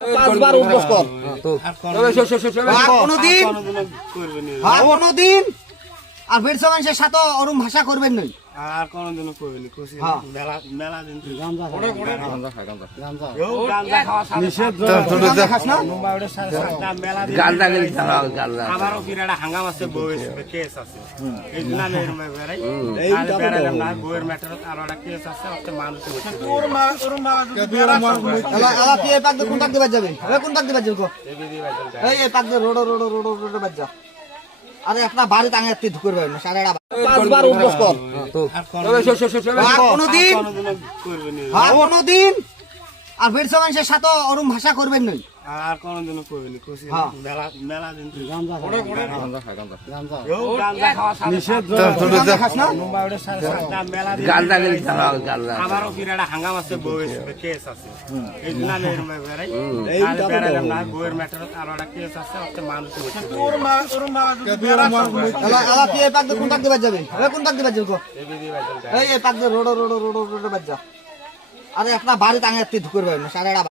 পাঁচবার উদ্বোস কর কোনদিন আর বেড় মানুষের সাথে ওরম ভাষা করবেন নই আর কোনদিনও করবেনি খুশি মেলা মেলা দিন আমারও ফিরাটা হাঙ্গাম আছে বউয়ের কেস আছে এই জন্য আমি এরম বেড়াই আর বেড়াইলাম না বউয়ের ম্যাটারত আর একটা কেস আছে একটা মানুষ কি এই পাক কোন পাক দিবা যাবে কোন পাক দিবা যাবে এই পাক রোড রোড রোড রোড বাজা আরে আপনার বাড়ি টাঙে তুই ঢুকে পারবেন না সাড়ে পাঁচবার উদ্বোস কর কোনদিন আর বেড় মানুষের সাথে ওরম ভাষা করবেন নই আর কোনদিনও করবেনি খুশি মেলা মেলা দিন আমারও ফিরাটা হাঙ্গাম আছে বউয়ের কেস আছে এই জন্য আমি এরম বেড়াই আর বেড়াইলাম না বউয়ের ম্যাটারত আর একটা কেস আছে একটা মানুষ কি এই পাক কোন পাক দিবা যাবে কোন পাক দিবা যাবে এই পাক রোড রোড রোড রোড বাজা আরে আপনার বাড়ি টাঙে তুই ঢুকে পারবেন না সাড়ে